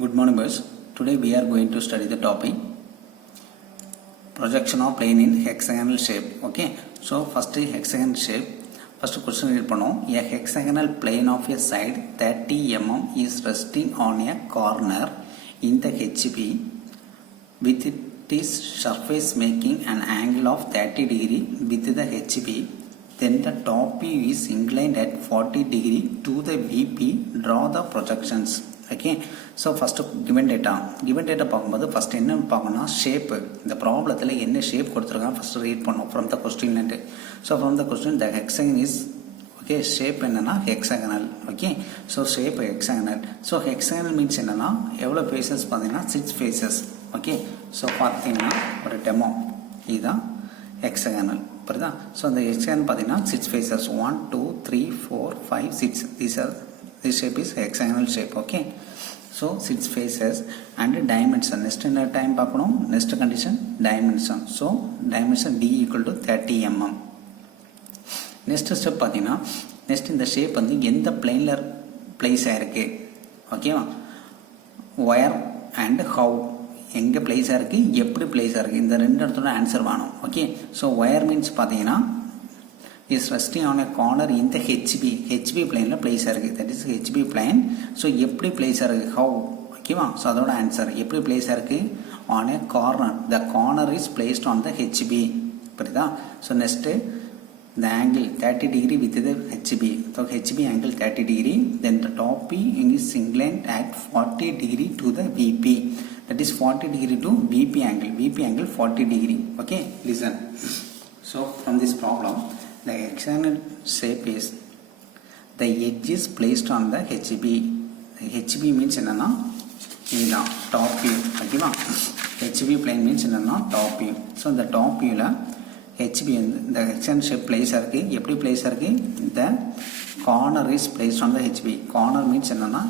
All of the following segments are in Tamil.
Good morning, boys. Today we are going to study the topic projection of plane in hexagonal shape. Okay, so first hexagonal shape. First question read pannom. A hexagonal plane of a side 30 mm is resting on a corner in the HB with its surface making an angle of 30 degree with the HB. Then the top view is inclined at 40 degree to the VP. Draw the projections. Okay so first given data பார்க்கும்போது ஃபஸ்ட் என்ன பார்க்கணும்னா ஷேப்பு இந்த ப்ராப்ளத்தில் என்ன ஷேப் கொடுத்துருக்காங்க ஃபஸ்ட்டு ரீட் பண்ணோம் from the question. So from the question the hexagon is okay shape என்னென்னா hexagonal. Okay so shape hexagonal. So hexagonal means என்னென்னா எவ்வளோ ஃபேஸஸ் பார்த்தீங்கன்னா 6 ஃபேஸஸ். ஓகே ஸோ பார்த்தீங்கன்னா ஒரு டெமோ இதுதான் ஹெக்ஸகனல் புரியுதா. ஸோ அந்த ஹெக்ஸகன் பார்த்தீங்கன்னா 6 faces 1 2 3 4 5 6 this shape is hexagonal shape. Okay, so 6 faces and dimension. Next in time பார்க்கணும். Next condition dimension. So dimension D equal to 30 mm. Next step பார்த்தீங்கன்னா next இந்த shape வந்து எந்த planeல place ஆயிருக்கு ஓகேவா, where and how எங்கே பிளேஸ் ஆயிருக்கு எப்படி பிளேஸ் ஆயிருக்கு இந்த ரெண்டு இடத்தோட ஆன்சர் வேணும். ஓகே ஸோ where means பார்த்தீங்கன்னா is resting on a corner in the HB plane place ஆயிருக்கு. that is HB plane. so எப்படி place ஆயிருக்கு how ஓகேவா. ஸோ அதோட ஆன்சர் எப்படி place ஆயிருக்கு on a corner. the corner is placed on the HB புரியுதா. So next the angle 30 degree with the HB. so HB angle 30 degree. then the top view is inclined at 40 degree to the VP. that is 40 degree to VP angle 40 degree. okay listen. so from this problem the hexagonal shape is the edge is placed on the HB. HB means என்னன்னா இதுதான் டாப் வியூ ஓகேவா. HB plane means என்னன்னா டாப் வியூ. ஸோ இந்த டாப் வியூவில் HB வந்து இந்த ஹெக்ஸாகனல் ஷேப் பிளேஸ் ஆயிருக்கு. எப்படி பிளேஸ் ஆயிருக்கு இந்த corner is placed on the HB. Corner means என்னன்னா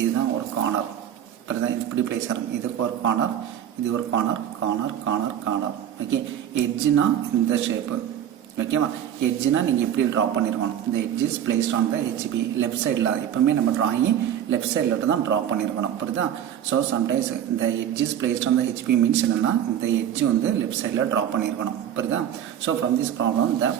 இதுதான் ஒரு கார்னர் இப்படிதான் இப்படி பிளேஸ் ஆகும். இதுக்கு ஒரு கார்னர் இது ஒரு கார்னர். ஓகே எட்ஜ்னா இந்த ஷேப்பு ஓகேவா. எட்ஜ்னா நீங்கள் எப்படி ட்ரா பண்ணியிருக்கணும். இந்த edge is placed on the HB left சைடில். எப்பவுமே நம்ம ட்ராயிங் லெஃப்ட் சைடில் தான் ட்ரா பண்ணியிருக்கணும் புரியுதா. ஸோ சம்டைம்ஸ் இந்த edge is placed on the HB means என்னென்னா இந்த எட்ஜ் வந்து லெஃப்ட் சைடில் ட்ரா பண்ணியிருக்கணும் புரியுதா. So from this problem the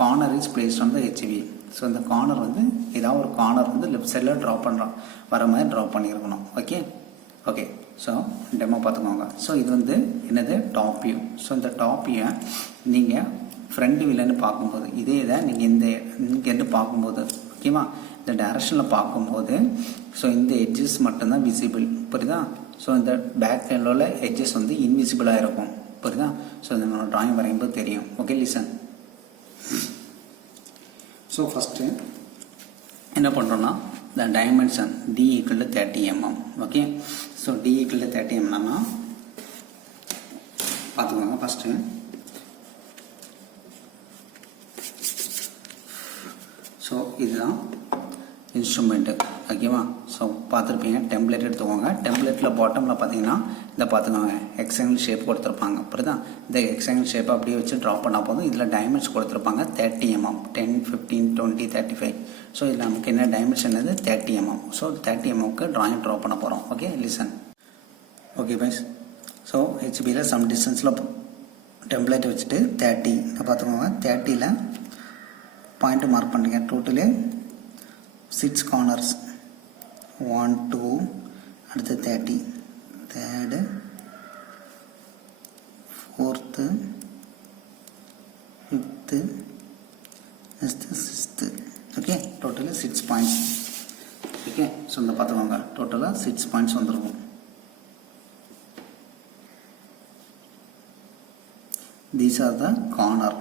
corner is placed on the HB. So இந்த கார்னர் வந்து ஏதாவது ஒரு கார்னர் வந்து லெஃப்ட் சைடில் ட்ரா பண்ணுறோம் வர மாதிரி ட்ரா பண்ணியிருக்கணும். ஓகே ஸோ டெமோ பார்த்துக்கோங்க. ஸோ இது வந்து என்னது டாப் வியூ. ஸோ இந்த டாப் வியூவை நீங்கள் ஃப்ரண்ட் வியூலேருந்து பார்க்கும்போது இதே இதை நீங்கள் இங்கேருந்து பார்க்கும்போது ஓகேவா இந்த டைரக்ஷனில் பார்க்கும்போது ஸோ இந்த எட்ஜஸ் மட்டும்தான் விசிபிள் புரியுதா. ஸோ இந்த பேக் சைடில் எட்ஜஸ் வந்து இன்விசிபிளாக இருக்கும் புரியுதா. ஸோ இந்த நம்ம ட்ராயிங் வரையும்போது தெரியும். Okay listen. ஸோ ஃபஸ்ட்டு என்ன பண்ணுறோன்னா the dimension D equal to 30 mm. Okay so D equal to 30 mm பார்த்துக்கோங்க. ஃபஸ்ட்டு ஸோ இதுதான் இன்ஸ்ட்ருமெண்ட்டு ஓகேவா. ஸோ பார்த்துருப்பீங்க டெம்ப்ளேட் எடுத்துக்கோங்க. டெம்ப்ளேட்டில் பாட்டமில் பார்த்தீங்கன்னா இதை பார்த்துக்கோங்க ஹெக்ஸாகனல் ஷேப் கொடுத்துருப்பாங்க புரியுதா. இந்த ஹெக்ஸாகனல் ஷேப்பை அப்படியே வச்சு ட்ரா பண்ணால் போதும். இதில் டைமென்ஷன் கொடுத்துருப்பாங்க 30 mm 10 15 20 35. ஸோ இதில் நமக்கு என்ன டைமென்ஷன் இது 30 mm. ஸோ 30 mmக்கு ட்ராயிங் ட்ரா பண்ண போகிறோம். Okay listen. ஓகே பைஸ். ஸோ ஹெச்பியில் சம் டிஸ்டன்ஸில் டெம்ப்ளேட் வச்சுட்டு 30 பார்த்துக்கோங்க. 30ல் பாயிண்ட் மார்க் பண்ணுறீங்க. டோட்டலு 6 கார்னர்ஸ் 1 2 அடுத்து 30 third 4th 5th next 6th. Okay total 6 points. Okay so இந்த பார்த்துக்கோங்க டோட்டலாக 6 பாயிண்ட்ஸ் வந்துருக்கும். தீஸ் ஆர் த கார்னர்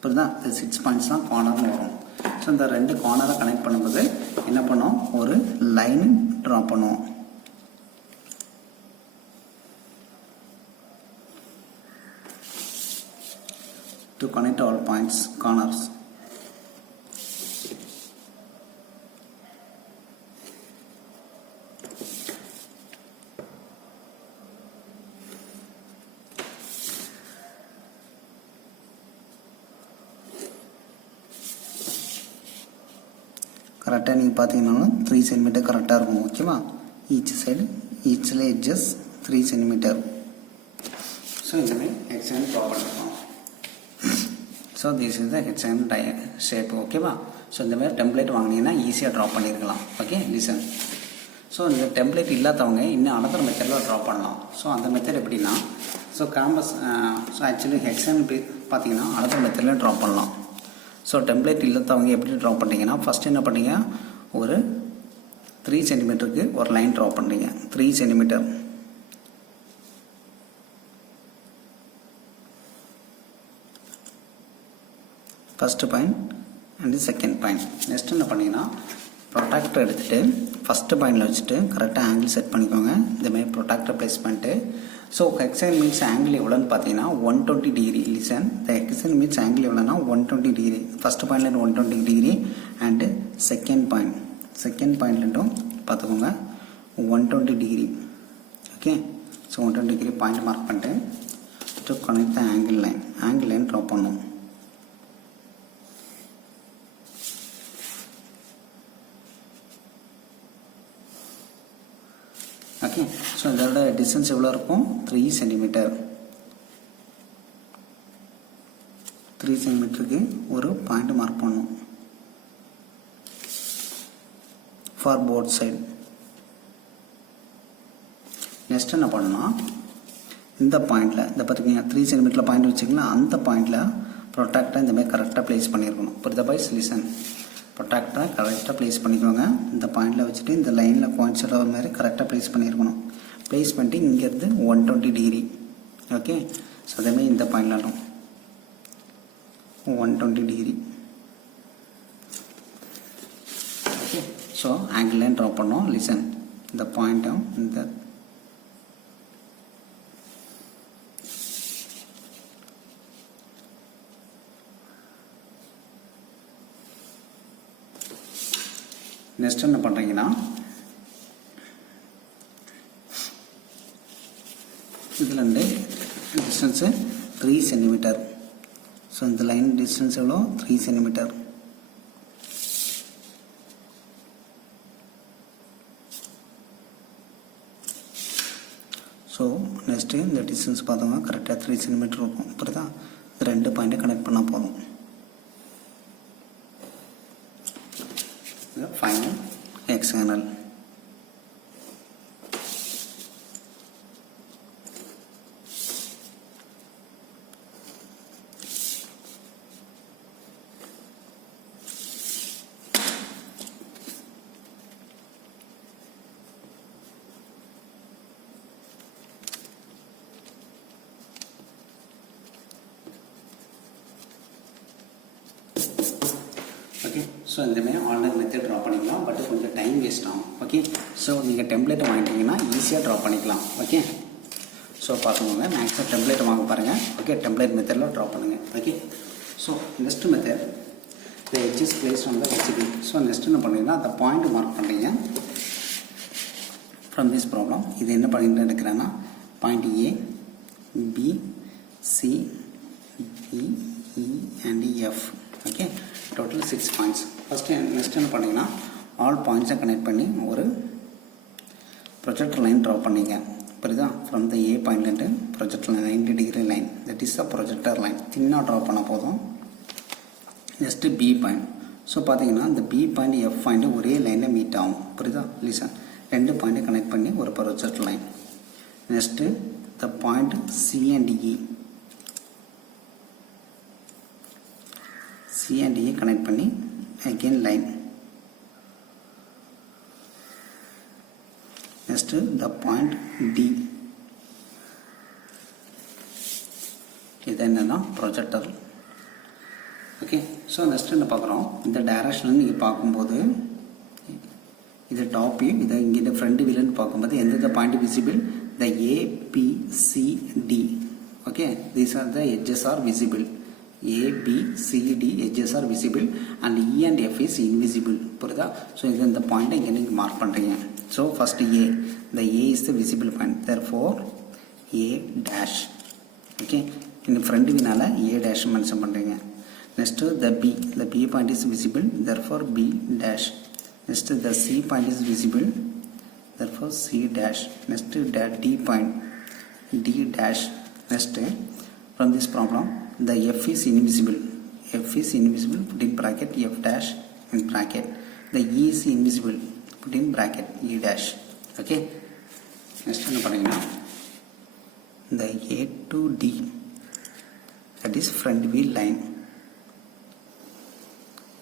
புரியுதா. இந்த 6 பாயிண்ட்ஸ் தான் கார்னர்னு வரும். ஸோ இந்த ரெண்டு கார்னரை கனெக்ட் பண்ணும்போது என்ன பண்ணோம் ஒரு லைன் ட்ரா பண்ணுவோம். To connect all points corners. கரெக்டாக நீங்கள் பார்த்தீங்கன்னாலும் 3 cm கரெக்டாக இருக்கும் ஓகேவா. each side edges 3 centimeter. So இந்த மாதிரி hexagon draw பண்ணிருக்கோம். So this is the hexagon shape. ஓகேவா? ஸோ இந்த மாதிரி டெம்ப்ளேட் வாங்கினீங்கன்னா ஈஸியாக ட்ரா பண்ணியிருக்கலாம். Okay, listen. ஸோ இந்த டெம்ப்ளேட் இல்லாதவங்க இன்னும் அனதர் மெத்தடில் ட்ரா பண்ணலாம். ஸோ அந்த மெத்தட் எப்படின்னா, so campus so actually hexagon பார்த்தீங்கன்னா அனதர் மெத்தடில் ட்ரா பண்ணலாம். ஸோ டெம்ப்ளேட் இல்லாதவங்க எப்படி ட்ரா பண்ணுறீங்கன்னா, ஃபஸ்ட்டு என்ன பண்ணுறீங்க, ஒரு 3 சென்டிமீட்டருக்கு ஒரு லைன் ட்ரா பண்ணுறீங்க. 3 centimetre. First point and second point. Next என்ன பண்ணிங்கன்னா, ப்ரொட்ராக்டர் எடுத்துகிட்டு ஃபஸ்ட்டு பாயிண்டில் வச்சுட்டு கரெக்டாக ஆங்கிள் செட் பண்ணிக்கோங்க. இந்தமாதிரி ப்ரொட்ராக்டர் ப்ளேஸ் பண்ணிட்டு, ஸோ ஹெக்ஸாகன் மீன்ஸ் ஆங்கிள் எவ்வளோன்னு பார்த்தீங்கன்னா 120 டிகிரி. லிசன், த ஹெக்ஸாகன் மீன்ஸ் ஆங்கிள் எவ்வளோனா 120 டிகிரி. ஃபஸ்ட்டு பாயிண்ட்லேருந்து 120 டிகிரி அண்டு செகண்ட் பாயிண்ட்லேருந்தும் பார்த்துக்கோங்க 120 degree. Okay, so 120 degree point mark பண்ணிட்டு to connect the angle line draw பண்ணணும். ஓகே, ஸோ இதோட டிஸ்டன்ஸ் எவ்வளோ இருக்கும், 3 சென்டிமீட்டர். 3 சென்டிமீட்டருக்கு ஒரு பாயிண்ட் மார்க் பண்ணணும் ஃபார் போத் சைடு. நெக்ஸ்ட் என்ன பண்ணணும்னா, இந்த பாயிண்டில் இந்த பார்த்திங்கன்னா 3 சென்டிமீட்டரில் பாயிண்ட் வச்சிங்கன்னா அந்த பாயிண்டில் ப்ரொட்ராக்டரை இந்தமாதிரி கரெக்டாக ப்ளேஸ் பண்ணியிருக்கணும். புரியுதா பாய்ஸ்? லிசன், ப்ரொட்ராக்டரை கரெக்டாக ப்ளேஸ் பண்ணிக்கோங்க. இந்த பாயிண்டில் வச்சுட்டு இந்த லைனில் கோயின்சைட் ஆகிற மாதிரி கரெக்டாக ப்ளேஸ் பண்ணியிருக்கணும். ப்ளேஸ் பண்ணிட்டு இங்கேருந்து 120 டிகிரி. ஓகே, ஸோ அதேமாதிரி இந்த பாயிண்ட்லாலும் 120 degree. Okay, so angle line draw பண்ணோம். லிசன், இந்த பாயிண்ட்டும் இந்த நெக்ஸ்ட் என்ன பண்ணுறீங்கன்னா, இதுலேருந்து டிஸ்டன்ஸு 3 சென்டிமீட்டர். ஸோ இந்த லைன் டிஸ்டன்ஸ் எவ்வளோ, 3 சென்டிமீட்டர். ஸோ நெக்ஸ்ட்டு இந்த டிஸ்டன்ஸ் பார்த்தோம்னா கரெக்டாக 3 சென்டிமீட்டர் இருக்கும். புரியுதா? இது 2 பாயிண்ட்டை கனெக்ட் பண்ணால் போதும். The final hexagonal. Okay, so இந்தமாதிரி ஆன்லைன் மெத்தட் ட்ரா பண்ணிக்கலாம். பட் கொஞ்சம் டைம் வேஸ்ட் ஆகும். ஓகே, ஸோ நீங்கள் டெம்ப்ளேட்டை வாங்கிட்டீங்கன்னா ஈஸியாக ட்ரா பண்ணிக்கலாம். ஓகே, ஸோ பார்த்துக்கோங்க, மேக்ஸிமம் டெம்ப்ளேட் வாங்க பாருங்கள். ஓகே, டெம்ப்ளேட் மெத்தடில் ட்ரா பண்ணுங்கள். Okay, so next method the edges placed on the HP. So next என்ன பண்ணுறீங்கன்னா, அந்த பாயிண்ட் மார்க் பண்ணுறீங்க ஃப்ரம் திஸ் ப்ராப்ளம். இது என்ன பண்ணிட்டு எடுக்கிறேன்னா, point A, B, C, D, E and F. Okay, total 6 points. First next என்ன பண்ணிங்கன்னா, ஆல் பாயிண்ட்ஸை கனெக்ட் பண்ணி ஒரு ப்ரொஜெக்டர் லைன் ட்ரா பண்ணிங்க. புரியுதா? ஃப்ரம் த ஏ பாயிண்ட்லேருந்து projector line 90 degree line, that is a projector line. தின்னாக ட்ரா பண்ண போதும். Next B point. ஸோ பார்த்தீங்கன்னா இந்த பி பாயிண்ட் எஃப் பாயிண்ட்டு ஒரே லைனில் மீட் ஆகும். புரியுதா? லிசன், 2 பாயிண்ட்டை கனெக்ட் பண்ணி ஒரு projector line. Next the point C and E. C and E connect பண்ணி again line. Next the point D. இது என்னன்னா ப்ரொஜெக்டர். ஓகே, ஸோ நெக்ஸ்ட் என்ன பார்க்குறோம், இந்த டைரக்ஷனில் நீங்கள் பார்க்கும்போது இது டாப் வியூ, இதை இங்கே ஃப்ரண்ட் வியூன்னு பார்க்கும்போது எந்தெந்த point visible, the A, B, C, D. Okay, these are the edges are visible. A, B, C, D edges are visible and E and F is invisible. புரியுதா? ஸோ இது இந்த பாயிண்ட்டை இங்கே நீங்கள் மார்க் பண்ணுறீங்க. So first A, the A is the visible point, therefore A dash. Okay, இந்த ஃப்ரண்ட் வினால A dash மென்ஷன் பண்ணுறீங்க. Next the B point is visible, therefore B dash. Next the C point is visible, therefore C dash. Next D point, D dash. Next from this problem the F is invisible. F is invisible, put in bracket F dash in bracket. The E is invisible, put in bracket E dash. Okay, next என்ன பண்ணீங்கன்னா the A to D, that is front wheel line,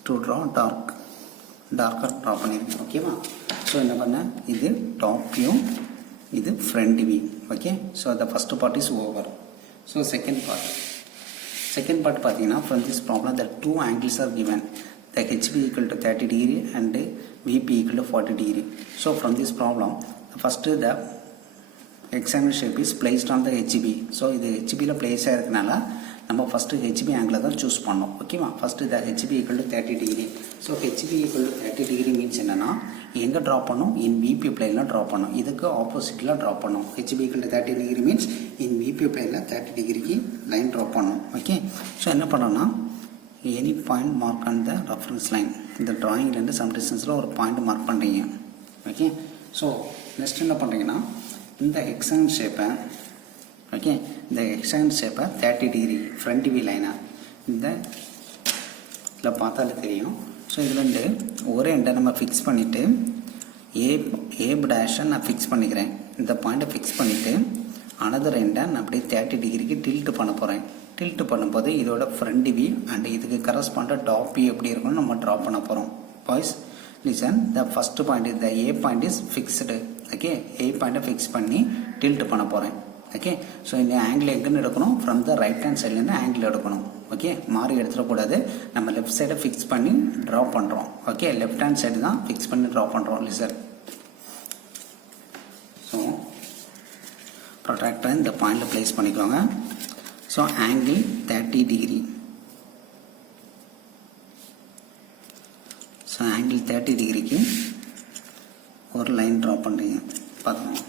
to draw darker draw பண்ணிருக்கேன். ஓகேவா? ஸோ என்ன பண்ண, இது டாப் வியூ, இது front view. Okay, so the first part is over. So second part பார்த்தீங்கன்னா from this problem the two angles are given, the HB equal to 30 degree and VP equal to 40 degree. So from this problem first the hexagonal shape is placed on the HB. So இது ஹெச்பியில் பிளேஸ் ஆகிறதுனால நம்ம ஃபஸ்ட்டு ஹெச்பி ஆங்கிளை தான் சூஸ் பண்ணோம். ஓகேவா? First the HP equal to 30 degree. So HP equal to 30 degree means என்னென்னா எங்கே ட்ரா பண்ணோம், இன் விபி பிளேனில் ட்ரா பண்ணோம். இதுக்கு ஆப்போசிட்டில் ட்ரா பண்ணோம். HP equal to 30 degree means in VP பிளேனில் 30 டிகிரிக்கு லைன் ட்ரா பண்ணோம். ஓகே, ஸோ என்ன பண்ணோம்னா any point mark on the reference line. இந்த ட்ராயிங்லேருந்து சம் டிஸ்டன்ஸில் ஒரு பாயிண்ட் மார்க் பண்ணுறீங்க. ஓகே, ஸோ நெக்ஸ்ட் என்ன பண்ணுறீங்கன்னா இந்த ஹெக்ஸாகன் ஷேப்பை, ஓகே, இந்த ஹெக்ஸாகன் ஷேப்பை 30 டிகிரி ஃப்ரண்ட் வியூ லைனாக இந்த இதில் பார்த்தாலே தெரியும். ஸோ இதுலேருந்து ஒரே எண்டை நம்ம ஃபிக்ஸ் பண்ணிவிட்டு ஏ டேஷை நான் ஃபிக்ஸ் பண்ணிக்கிறேன். இந்த பாயிண்ட்டை ஃபிக்ஸ் பண்ணிவிட்டு அனதர் எண்டை நான் அப்படியே 30 டிகிரிக்கு டில்ட் பண்ண போகிறேன். டில்ட் பண்ணும்போது இதோட ஃப்ரண்ட் வியூ அண்ட் இதுக்கு கரஸ்பாண்ட டாப் வியூ எப்படி இருக்குன்னு நம்ம ட்ரா பண்ண போகிறோம். Boys listen, the first point the A point is fixed. Okay, A பாயிண்ட்டை ஃபிக்ஸ் பண்ணி டில்ட் பண்ண போகிறேன். ஓகே, ஸோ இந்த ஆங்கிள் எங்கேன்னு எடுக்கணும், ஃப்ரம் த ரைட் ஹேண்ட் சைட்லேருந்து ஆங்கிள் எடுக்கணும். ஓகே, மாறி எடுத்துடக்கூடாது. நம்ம லெஃப்ட் சைடை ஃபிக்ஸ் பண்ணி ட்ரா பண்ணுறோம். ஓகே, லெஃப்ட் ஹேண்ட் சைடு தான் ஃபிக்ஸ் பண்ணி ட்ரா பண்ணுறோம். லிசன், ஸோ ப்ரொட்ராக்டரை இந்த பாயிண்டில் ப்ளேஸ் பண்ணிக்கோங்க. So angle 30 degree. So angle 30 டிகிரிக்கு ஒரு லைன் ட்ரா பண்ணுறீங்க. பார்த்துக்கோங்க.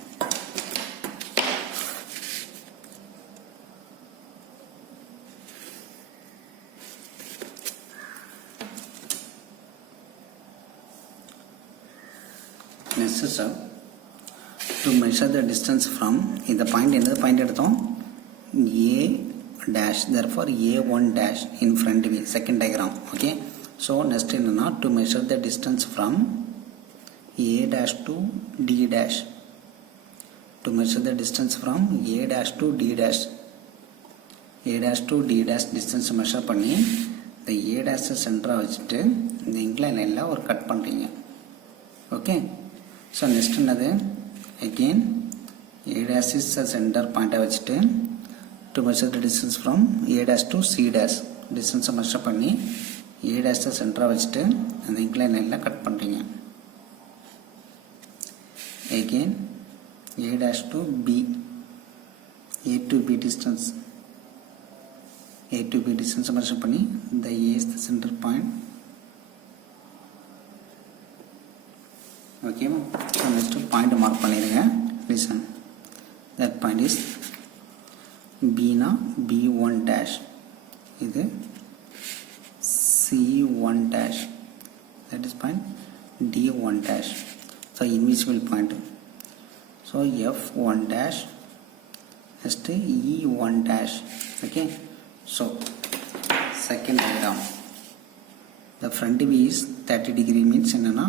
Next step, to measure the distance from இந்த பாயிண்ட் என்னது பாயிண்ட் எடுத்தோம் A dash, therefore A1 dash in front view, second diagram. Okay, so next என்னன்னா to measure the distance from A dash to D dash, to measure the distance from A dash to D dash, A dash to D dash distance measure பண்ணி இந்த A dash சென்டராக வச்சுட்டு இந்த இன்க்ளைன் லைனில் ஒரு கட் பண்ணுறீங்க. ஓகே, ஸோ நெக்ஸ்ட் என்னது, again A dash is the center பாயிண்ட்டை வச்சுட்டு to measure the distance from A dash to C dash distance measure பண்ணி A dash சென்டராக வச்சுட்டு அந்த இன்க்ளைன் லைனில் கட் பண்ணுறீங்க. Again A dash to B, A to B distance, A to B distance measure பண்ணி the A is the center point. ஓகேவா? ஸோ நெக்ஸ்ட்டு பாயிண்ட் மார்க் பண்ணிடுங்க. Listen, that point is Bina B1 dash, இது C1 dash, that is point D1 dash. So invisible point. So F1 dash, next E1 dash. Okay, so second diagram, the front view is 30 degree means என்னென்னா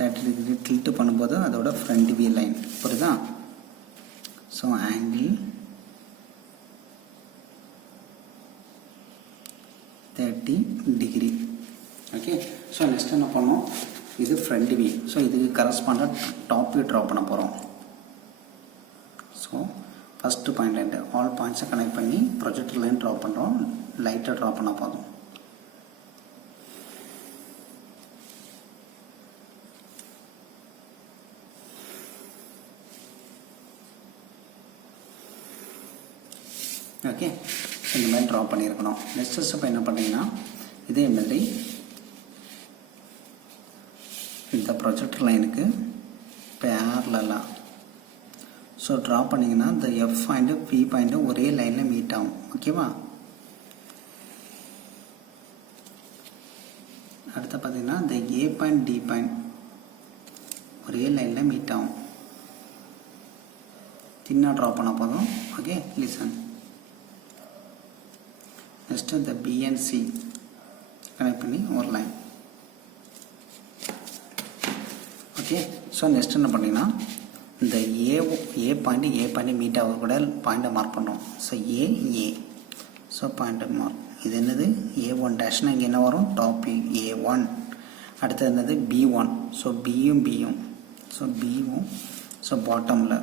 30 டிகிரி டில்ட் பண்ணும்போது அதோட ஃப்ரண்ட் வியூ லைன். புரியுதா? So angle 30 degree. Okay, so next என்ன பண்ணோம், இது ஃப்ரண்ட் வியூ. ஸோ இதுக்கு கரஸ்பாண்டாக டாப் வியூ ட்ரா பண்ண போகிறோம். ஸோ ஃபஸ்ட்டு பாயிண்ட்லேருந்து ஆல் பாயிண்ட்ஸை கனெக்ட் பண்ணி ப்ரொஜெக்டர் லைன் ட்ரா பண்ணுறோம். லைட்டாக ட்ரா பண்ண போதும். ஓகே, இந்த மாதிரி ட்ரா பண்ணியிருக்கணும். நெக்ஸ்ட் ஸ்டெப் என்ன பண்ணிங்கன்னா இதே மாதிரி இந்த ப்ரொஜெக்டர் லைனுக்கு பேரலாக ஸோ ட்ரா பண்ணிங்கன்னா இந்த எஃப் பாயிண்ட்டு பி பாயிண்ட்டு ஒரே லைனில் மீட் ஆகும். ஓகேவா? அடுத்து பார்த்தீங்கன்னா இந்த ஏ பாயிண்ட் டி பாயிண்ட் ஒரே லைனில் மீட் ஆகும். தின்னாக ட்ரா பண்ண போதும். Okay, listen. நெக்ஸ்ட்டு இந்த பி அண்ட் சி கனெக்ட் பண்ணி ஒரு லைன். ஓகே, ஸோ நெக்ஸ்ட் என்ன பண்ணிங்கன்னா இந்த ஏ பாயிண்ட் மீட் ஆக கூட பாயிண்ட்டை மார்க் பண்ணுறோம். ஸோ ஏ ஸோ பாயிண்ட்டை மார்க். இது என்னது A1 டேஷ்னா இங்கே என்ன வரும், டாப் A1. அடுத்தது என்னது B1. ஸோ பியும் ஸோ பியும் ஸோ பாட்டமில்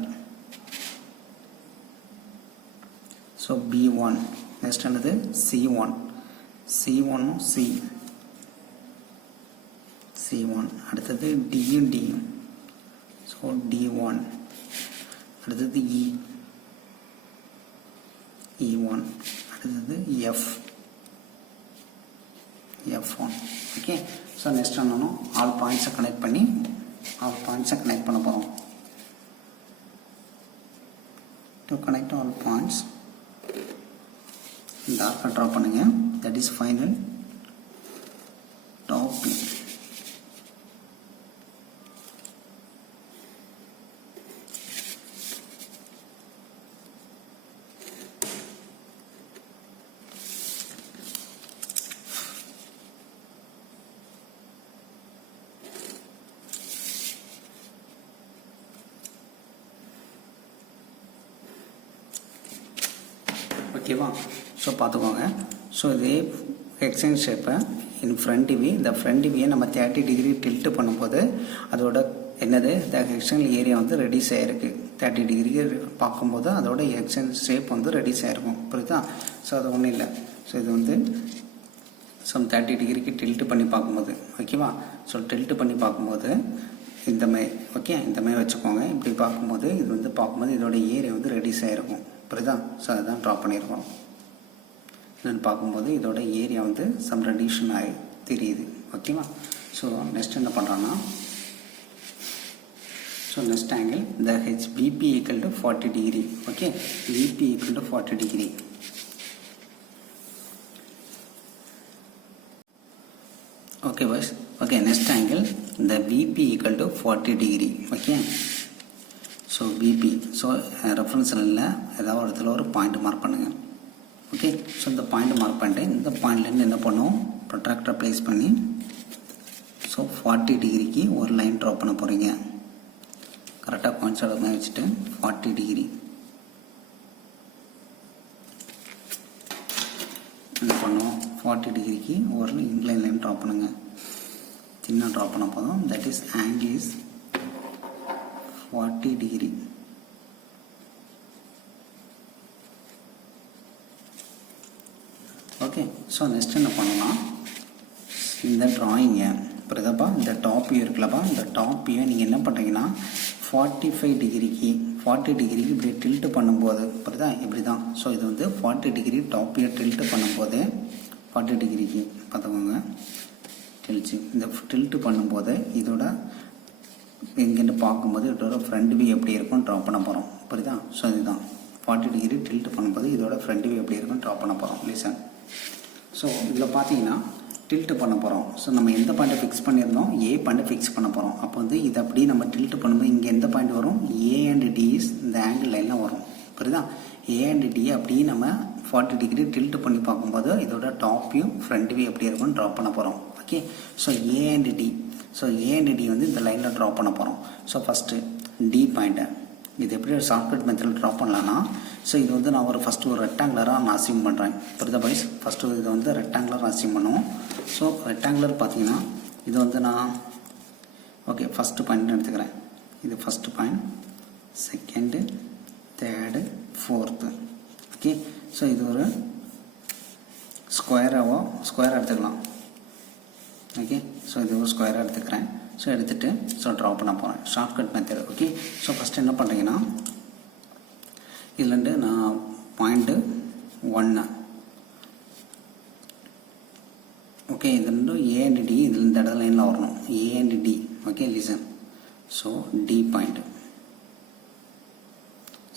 ஸோ B1. நெக்ஸ்ட் என்னது C1 C1. அடுத்தது டியும் ஸோ D1. அடுத்தது E1. அடுத்தது F1. ஓகே, ஸோ நெக்ஸ்ட் என்னன்னா ஆல் பாயிண்ட்ஸை கனெக்ட் பண்ண போகிறோம். டு கனெக்ட் ஆல் பாயிண்ட்ஸ் டார்க்காக ட்ரா பண்ணுங்க. That is final top. ஓகேவா, ஸோ பார்த்துக்கோங்க. ஸோ இதே ஹெக்ஸாகன் ஷேப்பை இன் ஃப்ரண்ட் வியூ, இந்த ஃப்ரண்ட் வியூயை நம்ம 30 டிகிரி டில்ட் பண்ணும்போது அதோட என்னது இந்த ஹெக்ஸாகனல் ஏரியா வந்து ரெடியூஸ் ஆகிருக்கு. 30 டிகிரி பார்க்கும்போது அதோட ஹெக்ஸாகனல் ஷேப் வந்து ரெடியூஸ் ஆகிருக்கும். புரியுதா? ஸோ அது ஒன்றும் இல்லை. ஸோ இது வந்து சம் 30 டிகிரிக்கு டில்ட் பண்ணி பார்க்கும்போது, ஓகேவா, ஸோ டில்ட் பண்ணி பார்க்கும்போது இந்த மாதிரி, ஓகே, இந்த மாதிரி வச்சுக்கோங்க. இப்படி பார்க்கும்போது இது வந்து பார்க்கும்போது இதோட ஏரியா வந்து ரெடியூஸ் ஆகிருக்கும். புரியுதா? ஸோ அதுதான் ட்ரா பண்ணியிருக்கோம். இதுன்னு பார்க்கும்போது இதோட ஏரியா வந்து சம் ரெடியூஷன் ஆகி தெரியுது. ஓகேவா? ஸோ நெக்ஸ்ட் என்ன பண்ணுறோன்னா, ஸோ நெக்ஸ்ட் ஆங்கிள் இந்த BP equal to 40 degree. Okay, BP equal to 40 degree. Okay boys, okay, next angle இந்த VP equal to 40 degree. Okay, so BP, so reference லைனில் ஏதாவது ஒரு இடத்துல ஒரு பாயிண்ட் மார்க் பண்ணுங்கள். ஓகே, ஸோ இந்த பாயிண்ட் மார்க் பண்ணிட்டு இந்த பாயிண்ட்லேருந்து என்ன பண்ணுவோம், ப்ரொட்ராக்டரை ப்ளேஸ் பண்ணி ஸோ 40 டிகிரிக்கு ஒரு லைன் ட்ரா பண்ண போகிறீங்க. கரெக்டாக கான்செப்ட் மாதிரி வச்சுட்டு 40 டிகிரி என்ன பண்ணுவோம், 40 டிகிரிக்கு ஒரு இன்க்ளைன் லைன் ட்ரா பண்ணுங்கள். சின்ன ட்ரா பண்ண போதும். That is angle is 40 degree. Okay, so next என்ன பண்ணலாம், இந்த ட்ராயிங்கை புரியுதாப்பா, இந்த டாப் வியூ இருக்குல்லப்பா, இந்த டாப் வியூவை நீங்கள் என்ன பண்ணுறீங்கன்னா 45 டிகிரிக்கு இப்படி டில்ட் பண்ணும்போது, புரியுதா, இப்படி தான். ஸோ இது வந்து 40 டிகிரி டாப் வியூ டில்ட் பண்ணும்போது 40 டிகிரிக்கு பார்த்துக்கோங்க. இந்த டில்ட் பண்ணும்போது இதோட இங்கேருந்து பார்க்கும்போது இதோட ஃப்ரண்ட் வியூ எப்படி இருக்கும் ட்ரா பண்ண போகிறோம். புரியுதா? ஸோ இதுதான் 40 டிகிரி டில்ட் பண்ணும்போது இதோட ஃப்ரண்ட் வியூ எப்படி இருக்கும் ட்ரா பண்ண போகிறோம். லிசன். ஸோ இதில் பார்த்தீங்கன்னா டில்ட் பண்ண போகிறோம். ஸோ நம்ம எந்த பாயிண்ட்டை ஃபிக்ஸ் பண்ணியிருந்தோம், ஏ பாயிண்ட்டை ஃபிக்ஸ் பண்ண போகிறோம். அப்போ வந்து இது அப்படியே நம்ம டில்ட் பண்ணும்போது இங்கே எந்த பாயிண்ட் வரும், A and D இந்த ஆங்கிள் லைனில் வரும். புரியுதா? A and D அப்படியே நம்ம 40 டிகிரி டில்ட் பண்ணி பார்க்கும்போது இதோட டாப் வியூ ஃப்ரண்ட் வியூ எப்படி இருக்கும்னு ட்ரா பண்ண போகிறோம். Okay, so A and D, so A and D வந்து இந்த லைனில் ட்ரா பண்ண போகிறோம். ஸோ ஃபஸ்ட்டு D பாயிண்ட்டை இது எப்படி ஒரு ஷார்ட்கட் மெத்தடில் ட்ரா பண்ணலான்னா, ஸோ இது வந்து நான் ஃபஸ்ட்டு ஒரு ரெக்டாங்குலராக நான் அசியூம் பண்ணுறேன். புரியுதா பாய்ஸ்? ஃபஸ்ட்டு இது வந்து ரெக்டாங்குலராக அசியூம் பண்ணுவோம். ஸோ ரெக்டாங்குலர் பார்த்தீங்கன்னா இது வந்து நான் ஓகே ஃபஸ்ட்டு பாயிண்ட்னு எடுத்துக்கிறேன். இது first point, second, third, fourth. Okay, so இது ஒரு ஸ்கொயராக எடுத்துக்கலாம். ஓகே, ஸோ இது ஒரு ஸ்கொயராக எடுத்துக்கிறேன். ஸோ எடுத்துகிட்டு ஸோ ட்ரா பண்ண போகிறேன் shortcut method. Okay, so first என்ன பண்ணுறீங்கன்னா இதுலேருந்து நான் பாயிண்ட்டு 1, ஓகே, இதுலேருந்து A and D இதில் இந்த இடத்துல லைனில் வரணும். A and D. Okay, listen. So D point.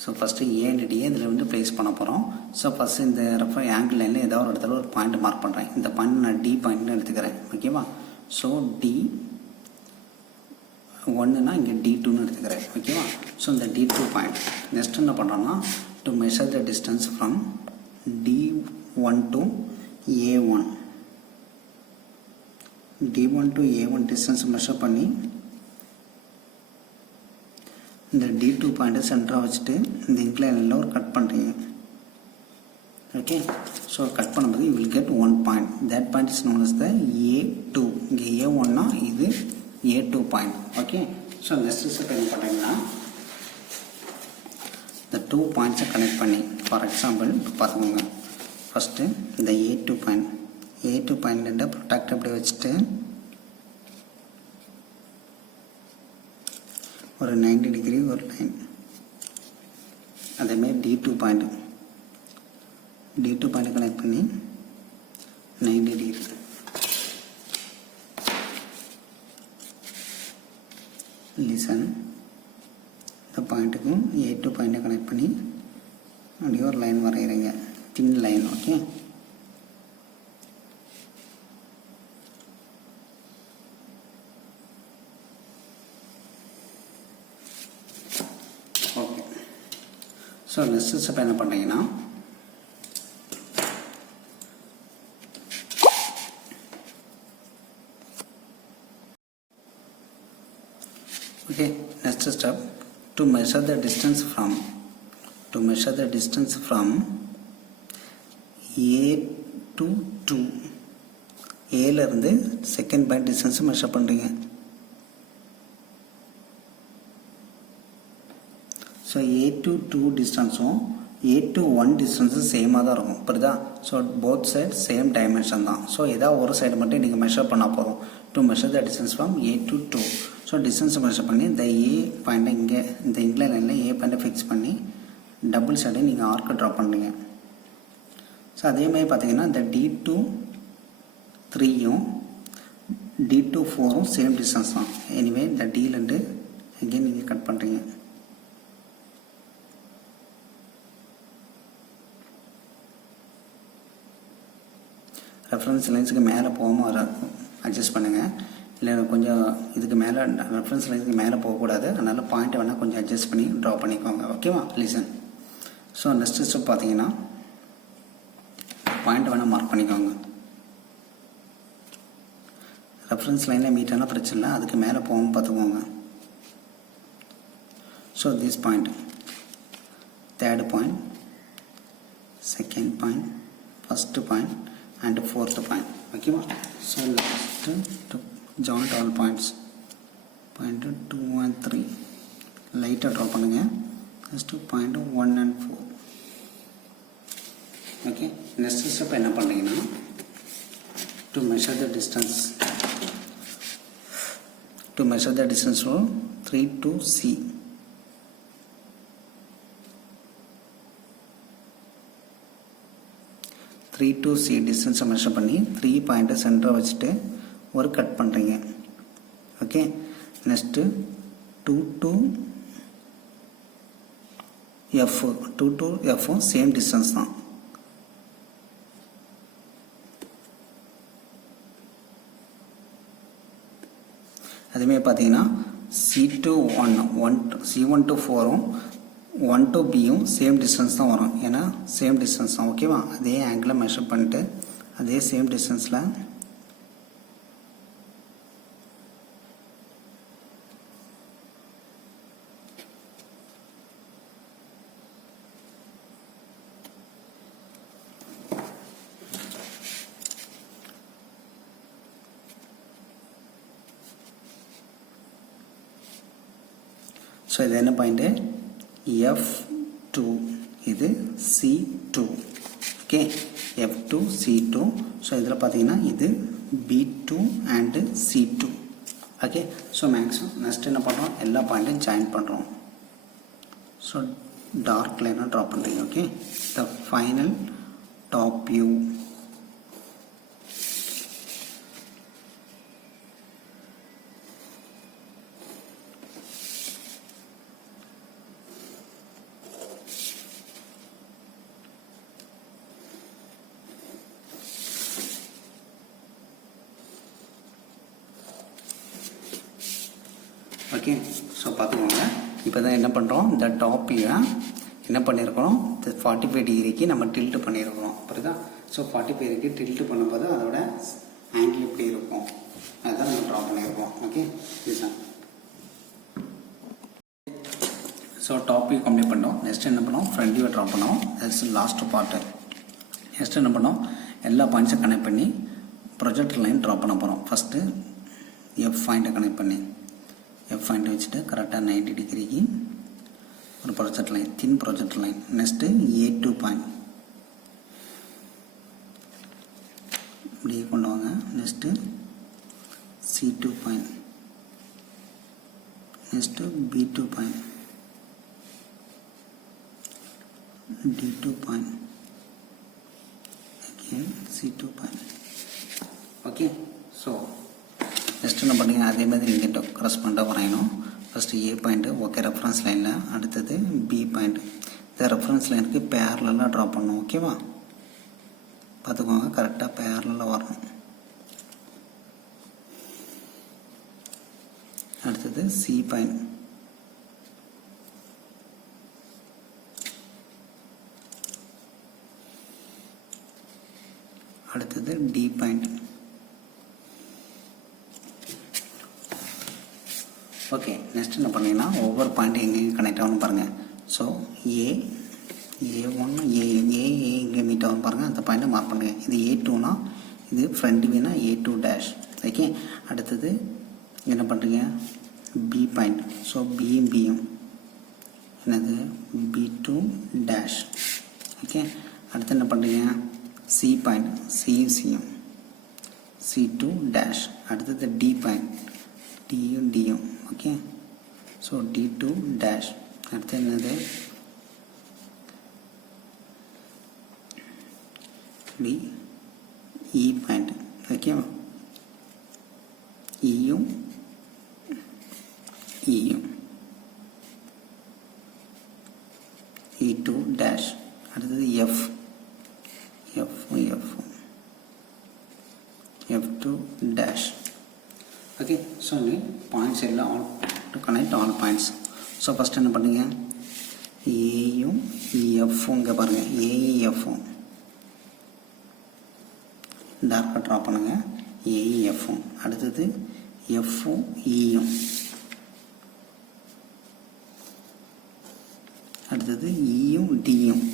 So first A and D இதில் வந்து ப்ளேஸ் பண்ண போகிறோம். ஸோ ஃபஸ்ட்டு இந்த ஆங்கிள் லைனில் ஏதாவது ஒரு இடத்துல ஒரு பாயிண்ட் மார்க் பண்ணுறேன். இந்த பாயிண்ட் நான் D பாயிண்ட்னு எடுத்துக்கிறேன். ஓகேவா? ஸோ D ஒன்றுனா இங்கே D2ன்னு எடுத்துக்கிறேன் ஓகேவா. ஸோ இந்த D2 பாயிண்ட் நெக்ஸ்ட் என்ன பண்ணுறோன்னா to measure the distance from D1 to A1. D1 to A1 distance measure பண்ணி இந்த D2 பாயிண்ட்டை சென்டராக வச்சுட்டு இந்த இன்க்ளைனில் ஒரு கட் பண்ணுறீங்க. ஓகே, ஸோ கட் பண்ணும்போது you will get one point. That point is known as the A2. இங்கே A1னா இது A2 point. Okay, so next step என்ன பண்ணுறீங்கன்னா இந்த 2 பாயிண்ட்ஸை கனெக்ட் பண்ணி ஃபார் எக்ஸாம்பிள் பார்த்துக்கோங்க. ஃபஸ்ட்டு இந்த A2 பாயிண்ட் ப்ரொடக்ட் அப்படி வச்சுட்டு ஒரு 90 டிகிரி ஒரு லைன். அதேமாதிரி D2 பாயிண்ட் கனெக்ட் பண்ணி 90 டிகிரி. லிசன் இந்த பாயிண்ட்டுக்கும் A2 பாயிண்ட்டை கனெக்ட் பண்ணி அப்படியே ஒரு லைன் வரைகிறீங்க, thin line. Okay, okay. So next step என்ன பண்ணுறீங்கன்னா okay, next step to measure the distance from A to 2. Aல இருந்து செகண்ட் பாயிண்ட் டிஸ்டன்ஸ் மெஷர் பண்ணுறீங்க. ஸோ A to 2 டிஸ்டன்ஸும் A to 1 டிஸ்டன்ஸும் சேமாக தான் இருக்கும், புரியுதா? So both side same dimension தான். ஸோ ஏதாவது ஒரு சைடு மட்டும் நீங்கள் மெஷர் பண்ணால் போதும். To measure the distance from A to 2. So டிஸ்டன்ஸை மெஷர் பண்ணி இந்த A பாயிண்ட்டை இங்கே இந்த இன்க்ளைன் லைனில் A பாயிண்ட்டை ஃபிக்ஸ் பண்ணி டபுள் சைடை நீங்கள் ஆர்க்கு ட்ரா பண்ணுறீங்க. ஸோ அதேமாதிரி பார்த்தீங்கன்னா இந்த D2 3யும் D2 4ம் சேம் டிஸ்டன்ஸ் தான். எனிவே இந்த Dலேருந்து எங்கேயும் நீங்கள் கட் பண்ணுறீங்க. ரெஃபரன்ஸ் லைன்ஸுக்கு மேலே போகாமல் அட்ஜஸ்ட் பண்ணுங்கள். இல்லை கொஞ்சம் இதுக்கு மேலே ரெஃபரன்ஸ் லைனுக்கு மேலே போகக்கூடாது, அதனால் பாயிண்ட்டை வேணால் கொஞ்சம் அட்ஜஸ்ட் பண்ணி ட்ரா பண்ணிக்கோங்க. ஓகேவா? லிசன். ஸோ நெக்ஸ்ட் ஸ்டெப் பார்த்தீங்கன்னா பாயிண்ட்டை வேணால் மார்க் பண்ணிக்கோங்க. ரெஃபரன்ஸ் லைனில் மீட்டான பிரச்சனை இல்லை, அதுக்கு மேலே போகாமல் பார்த்துக்கோங்க. So this point, third point, second point, first point and fourth point. Okay, so last to joint all points, point 2 and 3 lighter draw பண்ணுங்க. next point 1 and 4. okay, next step என்ன பண்றீங்கன்னா to measure the distance from 3 to C. Three to C டிஸ்டன்ஸை மெஷர் பண்ணி 3 பாயிண்ட்டை சென்டராக வச்சுட்டு ஒரு கட் பண்ணுறீங்க. ஓகே, நெக்ஸ்ட்டு 2 to Fம் சேம் டிஸ்டன்ஸ் தான். அதுமாதிரி பார்த்தீங்கன்னா C1 to 4ம் 1 to Bயும் சேம் டிஸ்டன்ஸ் தான் வரும், ஏன்னா சேம் டிஸ்டன்ஸ் தான். ஓகேவா? அதே ஆங்கிளை மெஷர் பண்ணிட்டு அதே சேம் டிஸ்டன்ஸில் ஸோ இது என்ன பாயிண்ட்டு? F2, இது C2. Okay, F2 C2. So இதில் பார்த்தீங்கன்னா இது B2 and C2. Okay, so maximum next என்ன பண்ணுறோம், எல்லா பாயிண்ட்டையும் ஜாயின் பண்ணுறோம். ஸோ டார்க் லைனாக ட்ரா பண்ணுறீங்க. Okay, the final top view. Okay, okay so பார்த்துக்கோங்க இப்போ தான் என்ன பண்ணுறோம் இந்த டாப்பியை என்ன பண்ணியிருக்கிறோம் 45 டிகிரிக்கு நம்ம டில்ட் பண்ணியிருக்கிறோம் புரியுதா ஸோ 45 டிகிரிக்கு டில்ட் பண்ணும்போது அதோட ஆங்கிள் எப்படி இருக்கும் அதுதான் நம்ம ட்ரா பண்ணியிருக்கோம் ஓகே இதுதான் ஸோ டாப்பிக் கம்ப்ளீட் பண்ணோம் நெக்ஸ்ட் என்ன பண்ணோம் ஃப்ரண்ட் வியூ ட்ரா பண்ணோம் தட்ஸ் லாஸ்ட் பார்ட்டு நெக்ஸ்ட் என்ன பண்ணோம் எல்லா பாயிண்ட்ஸும் கனெக்ட் பண்ணி ப்ரொஜெக்டர் லைன் ட்ரா பண்ண போகிறோம் ஃபஸ்ட்டு எஃப் பாயிண்ட்டை கனெக்ட் பண்ணி எஃப் பாயிண்ட்டை வச்சுட்டு கரெக்டாக 90 டிகிரிக்கு ஒரு projector line thin projector line next A2 point இப்படியே கொண்டு வாங்க next C2 point next B2 point D2 point again C2 point okay so next என்ன பண்ணுங்க அதே மாதிரி இங்கே கரஸ்பாண்டாக வரையணும் first A point okay reference லைனில் அடுத்தது பி பாயிண்ட் இந்த ரெஃபரன்ஸ் லைனுக்கு பேரலாக ட்ரா பண்ணணும் ஓகேவா பார்த்துக்கோங்க கரெக்டாக பேரலாக வரணும் அடுத்தது சி பாயிண்ட் அடுத்தது டி பாயிண்ட் ஓகே நெக்ஸ்ட் என்ன பண்ணீங்கன்னா ஒவ்வொரு பாயிண்ட் எங்கெங்கே கனெக்ட் ஆகணும் பாருங்கள் ஸோ A1 ஏ எங்கே மீட் ஆகும் பாருங்கள் அந்த பாயிண்ட்டை மார்க் பண்ணுங்கள் இது A2னா இது ஃப்ரண்ட் வியூனா A2 டேஷ் ஓகே அடுத்தது என்ன பண்ணுறீங்க பி பாயிண்ட் ஸோ பியும் என்னது B2 டேஷ் ஓகே அடுத்து என்ன பண்ணுறீங்க சி பாயிண்ட் சியும் C2 டேஷ் அடுத்தது டி பாயிண்ட் டியும் ஓகே ஸோ D2 டேஷ் அடுத்து என்னது டி இ பாயிண்ட் ஓகேவா இயும் E2 டேஷ் அடுத்தது F2 டேஷ் ஓகே ஸோ இங்கே பாயிண்ட்ஸ் எல்லாம் all to connect all points so first என்ன பண்ணுங்க ஏயும் எஃப்பும் இங்கே பாருங்கள் ஏஇஎஃப்பும் டார்க்காக ட்ரா பண்ணுங்கள் ஏஇஎஃப்பும் அடுத்தது எஃப்பும் இயும் அடுத்தது இயும் டியும்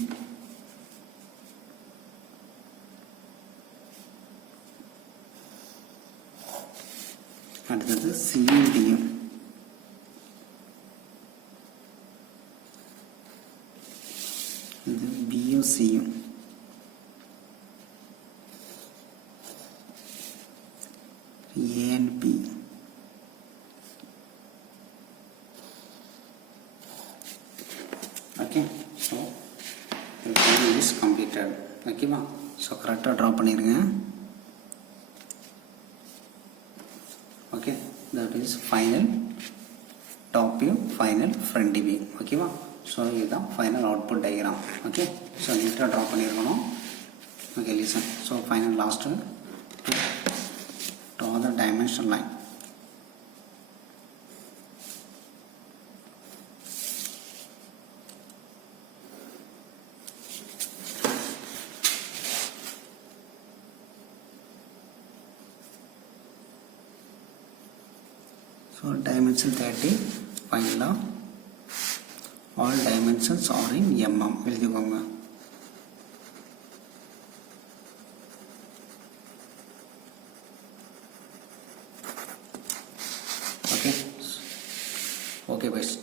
அடுத்தது சியும் டியும் இது பியும் சியும் A and B okay so the video is completed ஓகேவா ஸோ கரெக்டாக ட்ரா பண்ணிடுங்க okay that is final top view final front view ஓகேவா ஸோ இதுதான் final output diagram okay so நீட்டாக ட்ரா பண்ணியிருக்கணும் okay listen so final last draw the dimension line so dimension 30 final all dimensions are in mm எழுதிக்கோங்க okay best